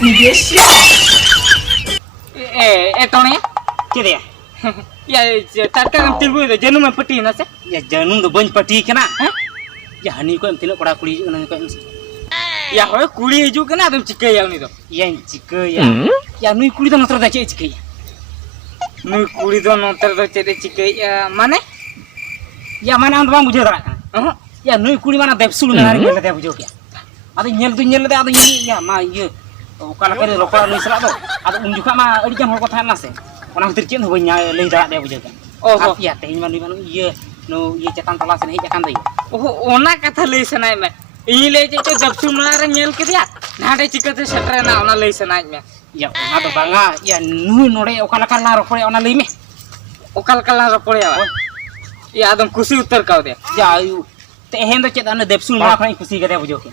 你别笑。Tony, Kira. ya takkan timbul itu jenum yang peti nasi. Ya janung do banj pati kana. Ya hani ko emtino kora kuli ju nang ko em. Ya hoy kuli hiju kena adum cikai yang itu. Yan chika ya. Ya nui kuli do notra da che chika. Nui kuli do nonter do cede cikai ya mana? Ya mana am bang bujhe dara kana. Ya nui kuli mana depsul nari ngel da bujho kya. Ado nyel da ado ini ya ma ye. Kala kare rokora nui sala do. Ado unjuka ma adi jam hor ko than nase. Ona htir chen hoy nya lei dara da bujho kya. Oh, ya tehin manu manu ye no ye cetan tola sen heja kan dei. oh, ona kata lei senai me. Ini lei cede dapsu melarang nyel kiriya. Nade cikate setrena ona lei senai me. Ya ona do banga ya nui nore okala kala rokore ona lei me. Okal kala ropor ya. Ya adum kusi uttar kau dia. Ya ayu tehen do cetan depsul ma khani kusi ga da bujho kya.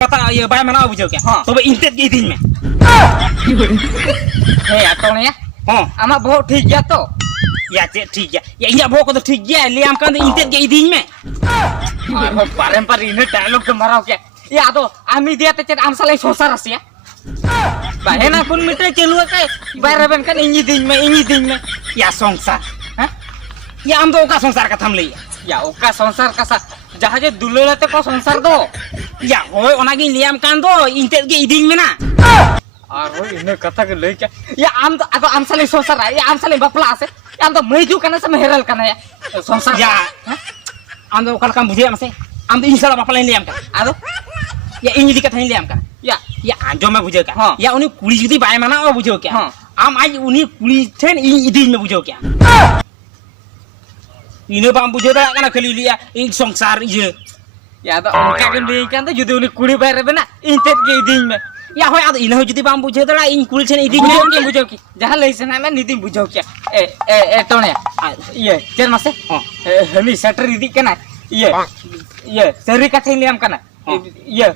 Kata ya bay mana bujho kya. Tobe intet ge din me. Tony ya. Oh, Amak bohong ठीक ya to. ya cek ठीक ya. Ya inja bawa ko to ठीक ya. Liam kan intet ge din me. Aduh, parempar ini dialog kemarau kya. Ya to, ami dia te ced am salai sosar ya. Bahena pun mitra celu kai. Baraben kan inji din me. Ya songsar. Ya am do ka songsar ka tham lei. Ya oka sonsar kasa. Jahaje dulu late ko sonsar do. Ya hoy onagi liam kan do intet ge din me na. Aduh, ini kata ke lei kya. Ya am to aku am salai sonsar ya am salai bapla ase. Ya am to meju kana sama heral kana ya. Sonsar. Ya. Am do kala kan bujhe amse. Am do insala bapala liam kan. Aduh, Ya inji dikat hain liam kan. ya Ya anjom ma bujhe Ha. ka. Ya uni kuli judi bay mana o bujho kya. Ha. Am ai uni kuli ten idin me bujho kya. Ine bang bujhe da kana khali liya in songsar ye. ya to oka kan dei kan to judu ni kuri baraben na intet ge din me. Ya hoy ado ine judi bang bujhe da in kuli ten idin Bujau me. ki bujau ki. Jahan lei sana me nidin bujau ki. Tony. Iya, cer mas Oh. Hemi setter idik kana. Iya. Iya, seri kacang liam kana. Iya.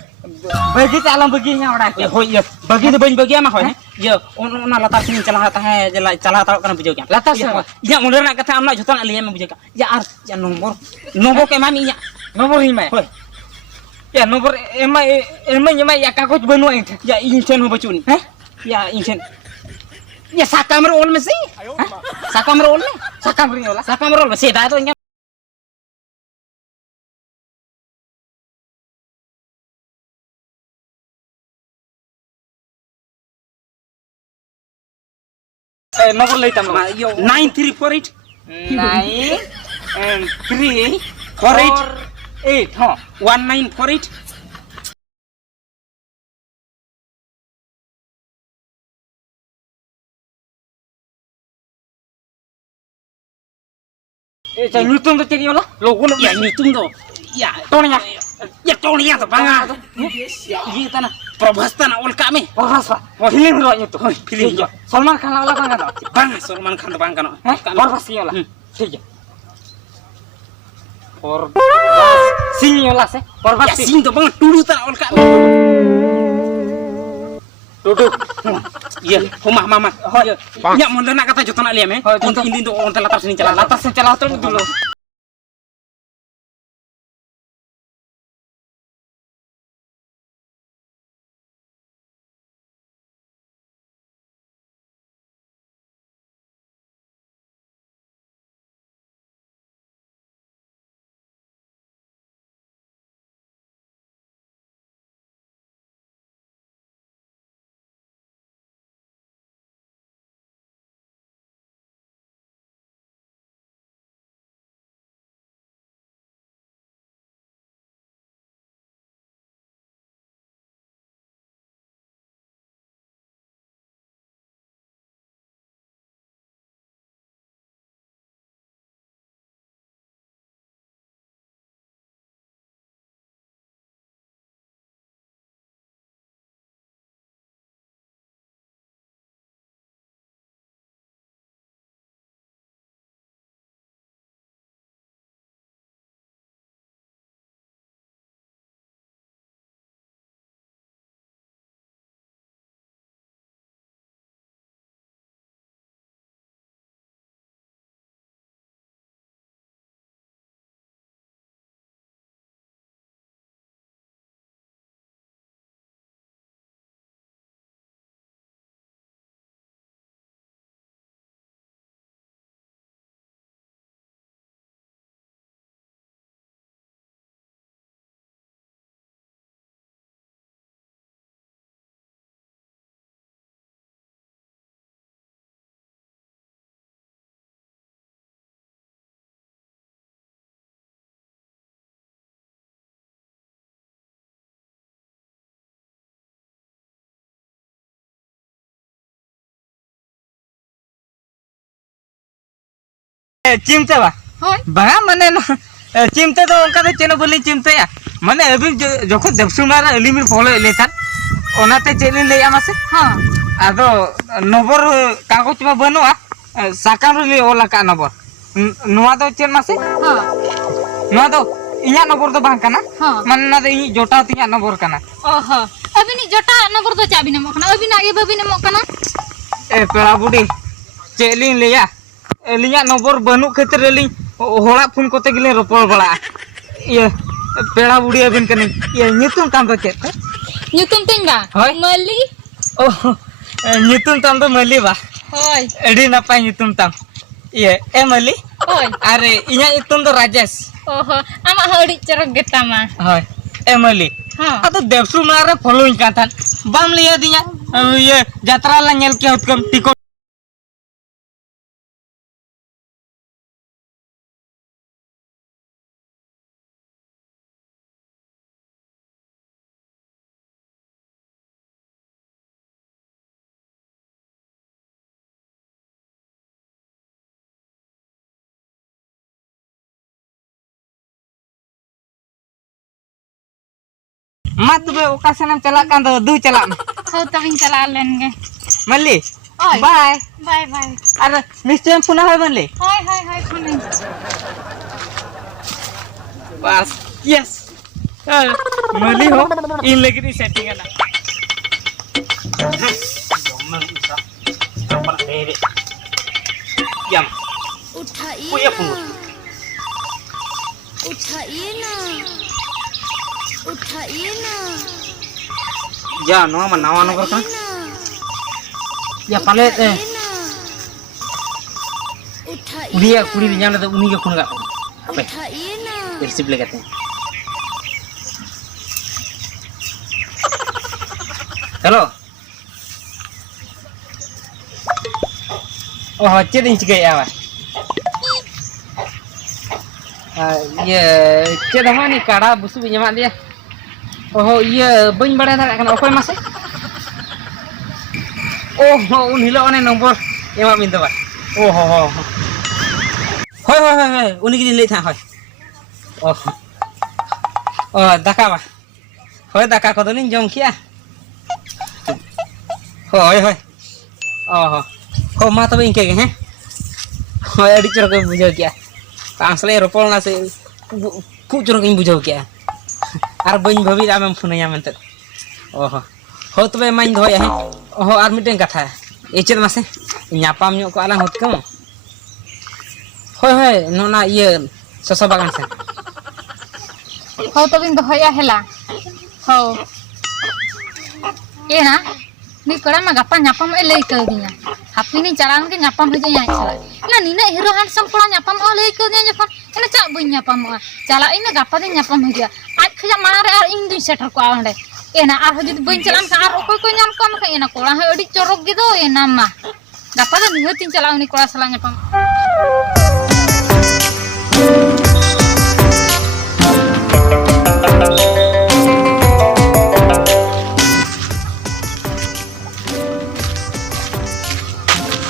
Bagi tak alam baginya orang. Ya hoy ya bagi de bang bagi ama hoy. Ya ona latar sini cala ta hai cala ta kana bujho kya. Latar sini? Ya modern kata amna jotan liam me bujho kya. Ya ar ya nomor ke mami ya. Nomor lima. Hoy. Ya nomor emai ya kakak benua itu. Ya inchen ho bachuni. Ya inchen. Ya sakam ro on me si. Sakam ro on me. Sakam ring olah. Sakam ro me se da to nya. Nomor lei tam. 9348 9 and 3 48 8. Ha. 1948 Saya nyutung tu ceri olah. Logo ya ngitung do. Ya Tony ya. ya toni ya to banga. 你别笑。 Iya tanah probastana ol kami. Boras pak. Film ro nyutung. Hoy pilih ya. Salman Khan olah bang kan. Bang Salman Khan to bang kano. Boras ni olah. ठीक है और सिंह वाला से और Ya sing to bang tudu tan ol kami. duduk Iya, humah mama. Ya mon nak kata jotan liam me. Untuk ini untuk on latar sini cala. atas secara dulu चिमते बा होय बा माने चिमते तो उनका तो चेनो बोली चिमते या माने अभी जोखो देवसुमार अलिमिर फॉलो लेता ओनाते चेली ले मासे हां आदो नंबर कागज में बनुआ साकाम रे ओला का नंबर नुआ दो चेन मासे हां नुआ दो इया नंबर दो बांग काना हाँ। माने ना दो इ जोटा तिया नंबर काना ओहो अबिनी जटा नंबर दो चाबी नमो कना अबिना ए बबी नमो कना ए पेड़ा बुडी चेली लेया एलिया नंबर बनु खेतर एली होड़ा फोन कोते गिले रोपड़ बड़ा ये पेड़ा बुडी अबिन कने ये नितुम काम दो चेत nyutum tingga होय mali ओ नितुम ताम दो मली बा hoy एडी नपाय नितुम ताम ये ए मली hoy अरे इया नितुम दो Rajesh oho ama hodi cerok getama हाय ए मली हां अतो देवसु मारे फॉलोइंग काथन बाम लिया दिया ये यात्रा ला नेल के उत्कम टिको मा तबे ओकासनम चला कान दो दू चला हो तबिन चला लेंगे मल्ली ओय बाय बाय बाय अरे निश्चय पुना है मल्ली हाय हाय हाय खुनी बस यस मल्ली हो इन लगी सेटिंग है ना यम उठाइए पुया ना उठाइए ना उठाइए ना जा नो मा नावा नगर का या पाले उठाइए कुड़ी री जाने तो उन्हीं के फोन का अबे उठाइए ना रिसीव ले कहते हैं हेलो ओह चेद इंच के आवा ये चेद हमानी काड़ा बुसु भी जमा दिया ओह ये बन बड़ा था kan okoy mase oh un hilo one nomor ema minta ba oh ho ho hoy hoy hoy uni gini lei tha hoy oh oh daka ba hoy daka ko dolin jom kia hoy hoy oh ho ma to ingke ge he hoy adi choro ko bujau kia asle ropol na se ku choro ko bujau kia আর বইন ভাবি আমি ফোনাইয়া মেনতে ওহো হো তবে mine ধয়া হে ওহো আর মিটেন কথা এচের মাসে ᱧᱟᱯᱟᱢ ᱧᱚᱜ ᱠᱚ আলাং হত কম হয় হয় নোনা ইয়ে সসো বাগান সে ho tobin dohoya hela ho ena ni kora ma gapa nyapam e lei ke dinya hapi ni jalan ke nyapam heje nya chala na ni na hero handsome kora nyapam o lei ke dinya jokon ena cak bui nyapam o chala ina gapa din nyapam heja aj khaja manare ar ing dui setter ko onde ena ar hojud bui chalan ka ar okoy ko nyam kam ka ena kora he odi corok gitu ena ma gapa da nihatin chala uni kora sala nyapam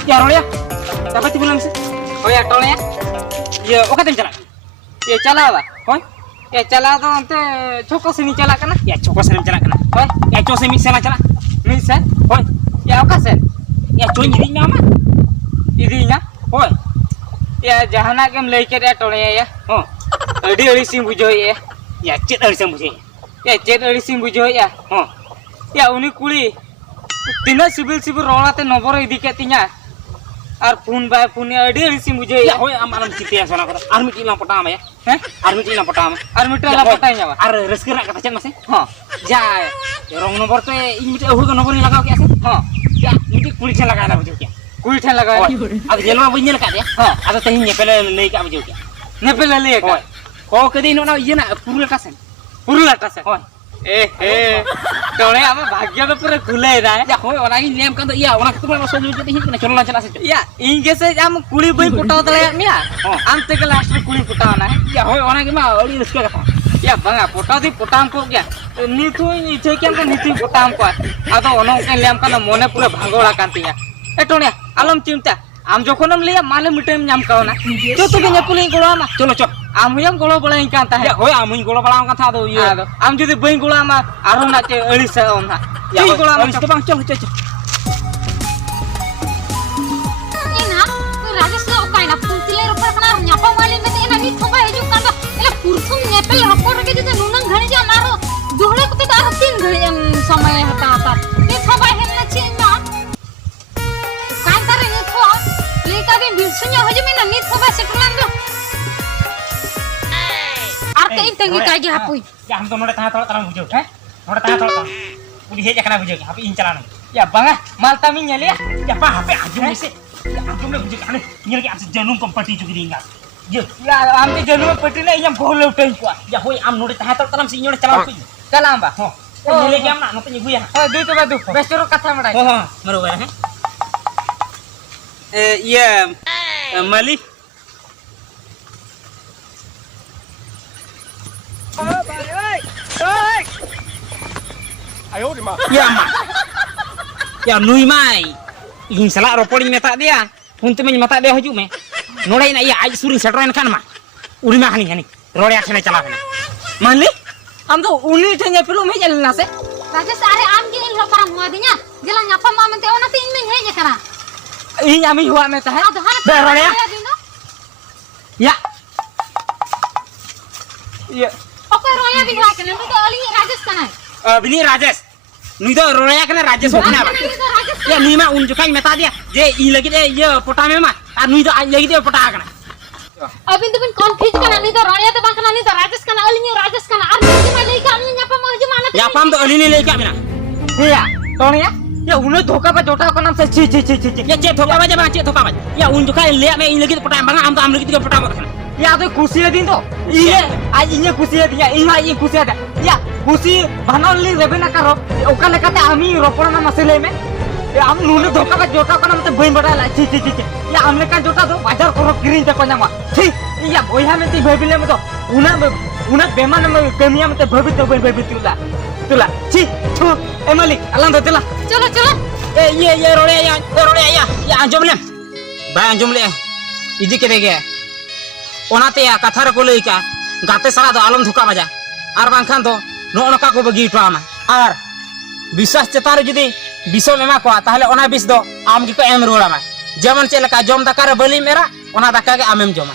ya rol ya dapat bilang sih oh ya tol ya ya oke tim jalan ya cala lah hoy ya cala to ante choko sini cala kana ya choko sini cala kana hoy ya choko sini sana cala misa hoy ya oke sen ya coy idinya mah idinya hoy ya jahana kem lei ke ya tol ya oh adi adi sim bujo ya cet adi sim bujo ya cet adi sim bujo ya oh ya uni kuli tina sibil sibil rolate nomor idi ke tinya আর phone বাই ফোনে আডি রিসি বুঝে Ya hoy am alam citi yang sana kata armi tina potama ya হ্যাঁ armi tina potama আর metre লা পটাই যাবা ar rezeki nak kata cen masih হ্যাঁ jai rong nomor te ini mite ahur ke nomor ni lagaw kya sih হ্যাঁ ya ini kulit cen lagaw na bujo kya কুড়ি ঠেন লাগা ada jelma bunyi lekat ya ada teh nyepel lei ka bujo kya নেপে লে লে hoy oh kedi no na iya na purul kasen পুরুল আটাছে hoy এ হে তোরে আমার ভাগ্য তো পুরো খুলে দেয় ya hoy orang ini lem kan iya orang ketemu masuk dulu jadi hit na cholo lan chala sih ইয়া ইংগেসে আম কুড়ি বই ফুটাও তলে মিয়া আম থেকে লাস্ট কুড়ি ফুটাও না ya hoy orang ini mah ori rezeki kata ইয়া বাঙা ফুটাও দি ফুটাম কো গিয়া নিথুই কেন নিথুই ফুটাম কো আদো অনং কে লেম কানা মনে পুরো ভাগোড়া কান্তিয়া এ টোনিয়া আলম চিমতা आम जोखोनम लिया माले मिटेम नाम कावना जो तो बेnya पुलिंग गोला मा चलो चो आम हुयम गोलो बोला इन कांता है होय आमुኝ गोलो बड़ा कथा दो ये आम जुदी बई गोला मा आरो ना चे अड़ी से ओना या ये गोला मा तो बांग चलो चलो ina rajesh lo kai na puntile ropor kana nyapa mali me ina ni thoba hejum kan ela pursum nyepel ropor ke jede nunang ghani ja maro dohle ko ta tin ghani samay hata hata ni thoba henna china kan tare ni tho leka din bilsunya hejum ina ni thoba setulan do ar te tengi kai ge hapui ya हम तो नोडे तहा तोड़ तला बुझो है नोडे तहा तोड़ पुली hedge एकना बुझो हापे इन चलानो या बांगा माल तामी nyali ya ya pa hape ajum से ya ajum ले बुझो काने निल के आपसे जनum कंपटी चुकी दिंगा ये ya am ke jenu peti na iam golo utai ko ya होय आम नोडे तहा तोड़ तला से नोडे चलाओ कुई kalam ba हो निले के आम ना नोते निगु या du to ba du bestoro katha madai हो हो बरोबर है ये Malik ya ma ya nui mai in salah ropori meta dia untuk mata dia haju me nodai na ya aj suring setroen kan ma uri ma hani hani rode akhne chala kana Malik हम तो उन्हीं ठे पेलो में चलना से rajesh are am ge in ropor hua dinya jela nyapa ma mente ona tin me heje kana इन आमी हुआ में ता है ado han Dah, Rolia. ya ये oke roya bi ha kana ni to ali rajesh kana bini rajesh nui do rode akhne rajesh hokna ba rajesh ya ni ma un jukai meta dia je i lagi de ye pota me ma ar nui do aj lagi de pota kana abin tu bin confuse kana ni to roya to bang kana ni to rajesh kana ali ni rajesh kana ar ni ma lei ka am nyapa ma hejum ana ya pam do ali ni lei ka mina ya कौन ya ya उन्हें धोखा पे जोटा को नाम से छी छी छी छी छी ya cek thoka baja bang cek thoka baja ya un jukai le me i lagi de pota bang am lagi de pota kana या तो खुशी है दिन तो ये आज इन्हें खुशी है दिया इन्हें ये खुशी है या खुशी बनाली रेबे ना करो ओका लेकाते आमी रोपड़ ना मसले में या हम नूने धोखा का जोटा को ना मतलब बई बड़ा ला छी छी छी या हमने का जोटा तो बाजार करो ग्रीन ते को नामा छी या बोया में ती भेबिले में तो उना बेमान में कमिया में तो भेबि तो भेबि तुला छी थू एमली अल्लाह दो तुला चलो चलो ये रोड़े या अंजम ले भाई अंजम ले इदी के देगे ओनाते या कथा रे को लई का गाते सारा दो आलम धोका बाजा आर बांखान दो नो नका को बगी टोमा आर विश्वास चेतार जदी विषम एमा को ताहले ओना बिस दो आम की को एम रोड़ा मा जेमन चेलका जम दका रे बली मेरा ओना दका के आमेम जमा